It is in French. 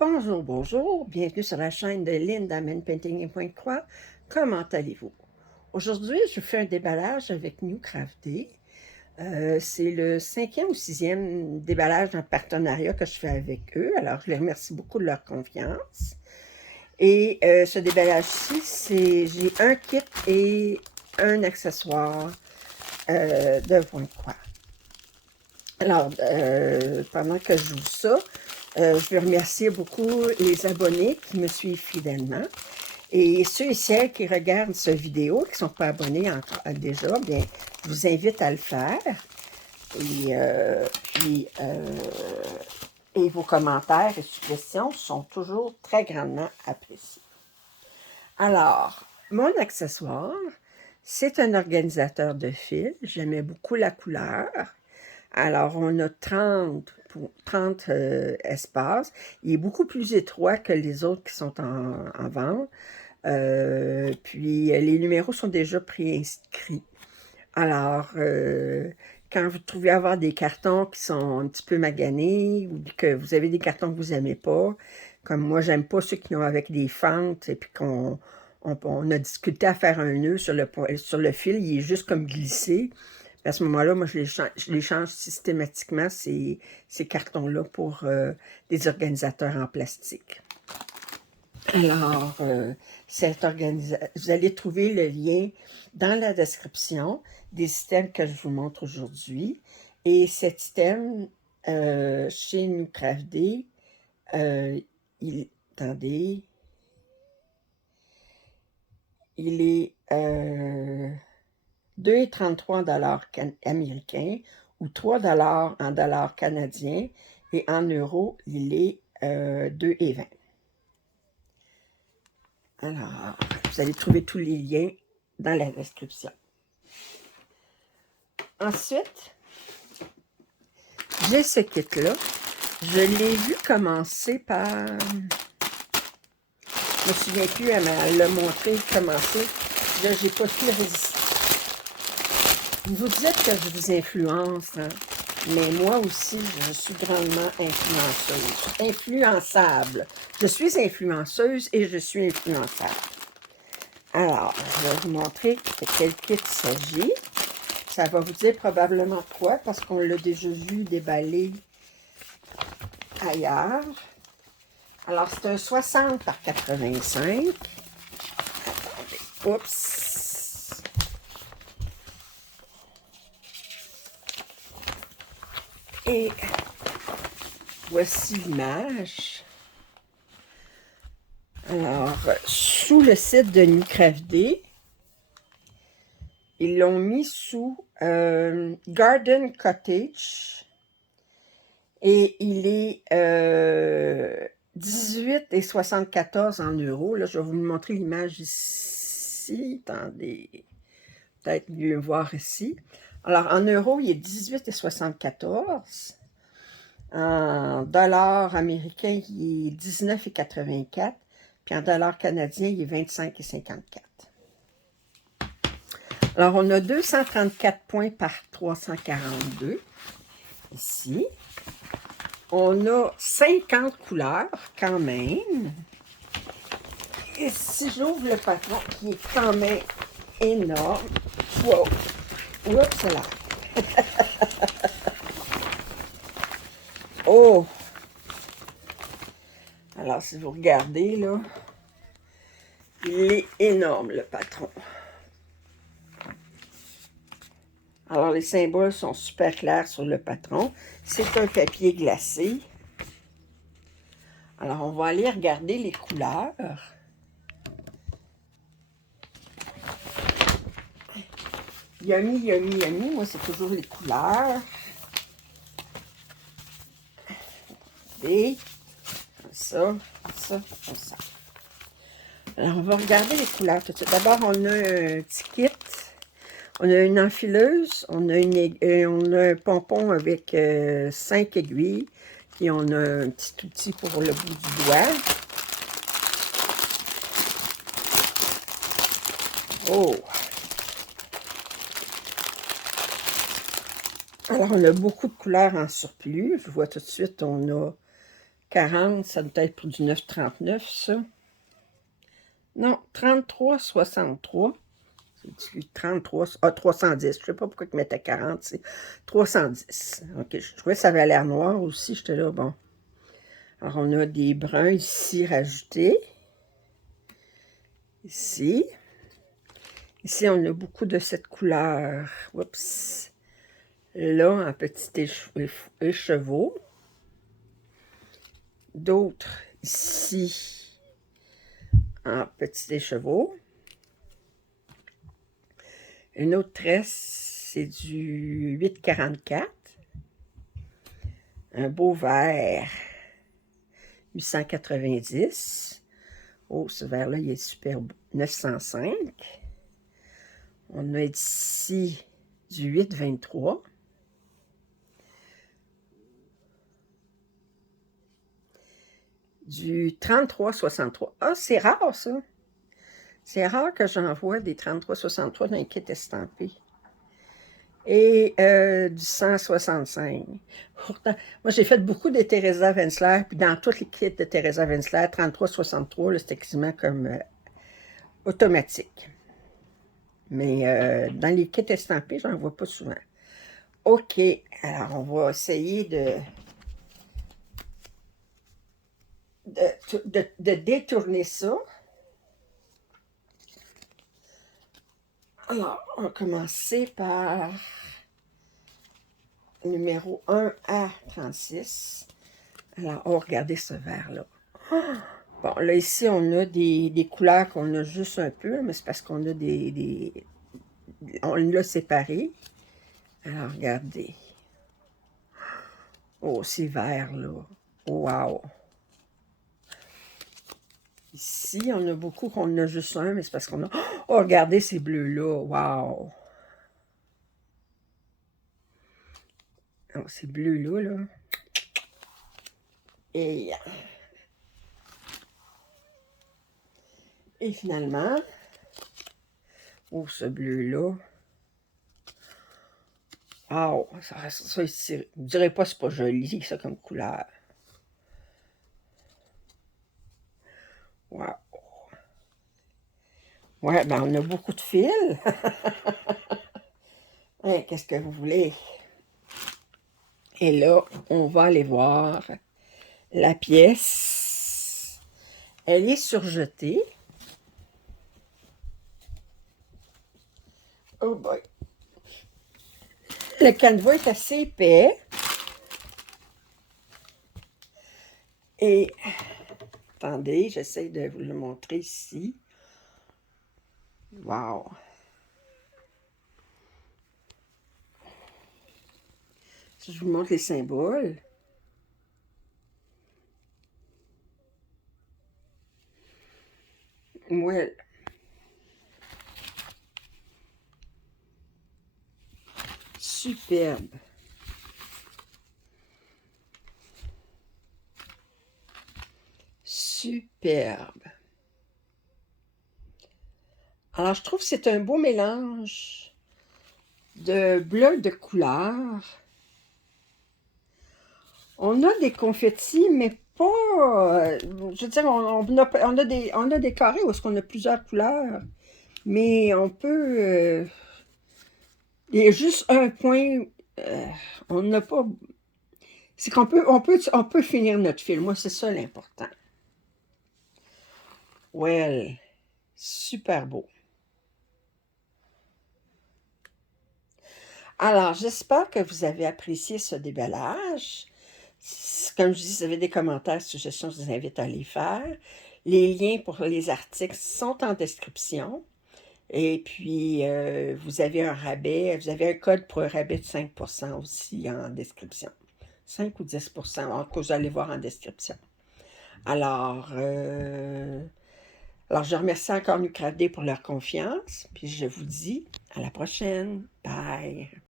Bonjour, bonjour, bienvenue sur la chaîne de Linda Men Painting et Point Croix. Comment allez-vous? Aujourd'hui, je fais un déballage avec New Crafty. C'est le 5e ou 6e déballage en partenariat que je fais avec eux. Alors, je les remercie beaucoup de leur confiance. Et ce déballage-ci, j'ai un kit et un accessoire de Point Croix. Alors, pendant que je joue ça, je veux remercier beaucoup les abonnés qui me suivent fidèlement. Et ceux et celles qui regardent cette vidéo, qui ne sont pas abonnés encore, déjà, bien, je vous invite à le faire. Et, et vos commentaires et suggestions sont toujours très grandement appréciés. Alors, mon accessoire, c'est un organisateur de fils. J'aimais beaucoup la couleur. Alors, on a 30 espaces. Il est beaucoup plus étroit que les autres qui sont en vente. Puis, les numéros sont déjà préinscrits. Alors, quand vous trouvez avoir des cartons qui sont un petit peu maganés ou que vous avez des cartons que vous n'aimez pas, comme moi, j'aime pas ceux qui ont avec des fentes et puis on a discuté à faire un nœud sur le fil, il est juste comme glissé. À ce moment-là, moi, je les change systématiquement, ces cartons-là, pour des organisateurs en plastique. Alors, vous allez trouver le lien dans la description des items que je vous montre aujourd'hui. Et cet item, chez New Crafty, attendez, il est 2,33 $ américains ou 3 $ en dollars canadiens, et en euros, il est 2,20 $. Alors, vous allez trouver tous les liens dans la description. Ensuite, j'ai ce kit-là. Je l'ai vu commencer par... Je me souviens plus, elle l'a montré commencer. Là, j'ai pas pu résister. Vous dites que je vous influence, hein? Mais moi aussi, je suis grandement influençable. Je suis influenceuse et je suis influençable. Alors, je vais vous montrer de quel kit il s'agit. Ça va vous dire probablement quoi, parce qu'on l'a déjà vu déballer ailleurs. Alors, c'est un 60 par 85. Attendez. Oups. Et voici l'image. Alors, sous le site de New Crafty, ils l'ont mis sous Garden Cottage. Et il est 18,74 en euros. Là, je vais vous montrer l'image ici. Attendez, peut-être mieux voir ici. Alors, en euros, il est 18,74. En dollars américains, il est 19,84. Puis en dollars canadiens, il est 25,54. Alors, on a 234 points par 342 ici. On a 50 couleurs quand même. Et si j'ouvre le patron, qui est quand même énorme. Wow! Oups là! Oh! Alors, si vous regardez, là, il est énorme, le patron. Alors, les symboles sont super clairs sur le patron. C'est un papier glacé. Alors, on va aller regarder les couleurs. Yummy, yummy, yummy. Moi, c'est toujours les couleurs. Et comme ça, comme ça. Alors, on va regarder les couleurs tout de suite. D'abord, on a un petit kit. On a une enfileuse. On a un pompon avec 5 aiguilles. Et on a un petit outil pour le bout du doigt. Oh! Alors, on a beaucoup de couleurs en surplus. Je vois tout de suite, on a 40, ça doit être pour du 9,39, ça. Non, 33,63. C'est 33, 310. Je ne sais pas pourquoi ils mettaient 40, c'est 310. OK, je trouvais que ça avait l'air noir aussi. J'étais là, bon. Alors, on a des bruns ici rajoutés. Ici. Ici, on a beaucoup de cette couleur. Oups. Là, en petit écheveau. D'autres ici, en petit écheveau. Une autre tresse, c'est du 8,44. Un beau vert, 890. Oh, ce vert-là, il est super beau. 905. On a ici du 8,23. Du 33,63. Ah, c'est rare, ça. C'est rare que j'en vois des 33,63 dans les kits estampés. Et du 165. Pourtant, moi, j'ai fait beaucoup de Teresa Wenzler, puis dans tous les kits de Teresa Wenzler, 33,63, c'était quasiment comme automatique. Mais dans les kits estampés, j'en vois pas souvent. OK, alors on va essayer de détourner ça. Alors, on va commencer par numéro 1A36. Alors, on va regarder ce vert-là. Bon, là, ici, on a des couleurs qu'on a juste un peu, mais c'est parce qu'on a on l'a séparé. Alors, regardez. Oh, c'est vert, là. Wow! Ici, on a beaucoup qu'on a juste un, mais c'est parce qu'on a... Oh, regardez ces bleus-là. Wow! Oh, ces bleus-là, là. Et finalement... Oh, ce bleu-là. Oh, ça ici, je dirais pas que c'est pas joli, ça, comme couleur. Wow! Ouais, ben on a beaucoup de fils. Hein, qu'est-ce que vous voulez? Et là, on va aller voir la pièce. Elle est surjetée. Oh boy! Le canevas est assez épais. Et, attendez, j'essaie de vous le montrer ici. Wow! Si je vous montre les symboles. Ouais. Superbe. Superbe. Alors, je trouve que c'est un beau mélange de bleu de couleur. On a des confettis, mais pas... je veux dire, on a des carrés où est-ce qu'on a plusieurs couleurs, mais on peut... il y a juste un point, on n'a pas... C'est qu'on peut, on peut finir notre film. Moi, c'est ça l'important. Well, super beau. Alors, j'espère que vous avez apprécié ce déballage. Comme je dis, si vous avez des commentaires, suggestions, je vous invite à les faire. Les liens pour les articles sont en description. Et puis, vous avez un rabais, vous avez un code pour un rabais de 5% aussi en description. 5 ou 10%, en tout cas, vous allez voir en description. Alors, je remercie encore Nucradé pour leur confiance, puis je vous dis à la prochaine. Bye!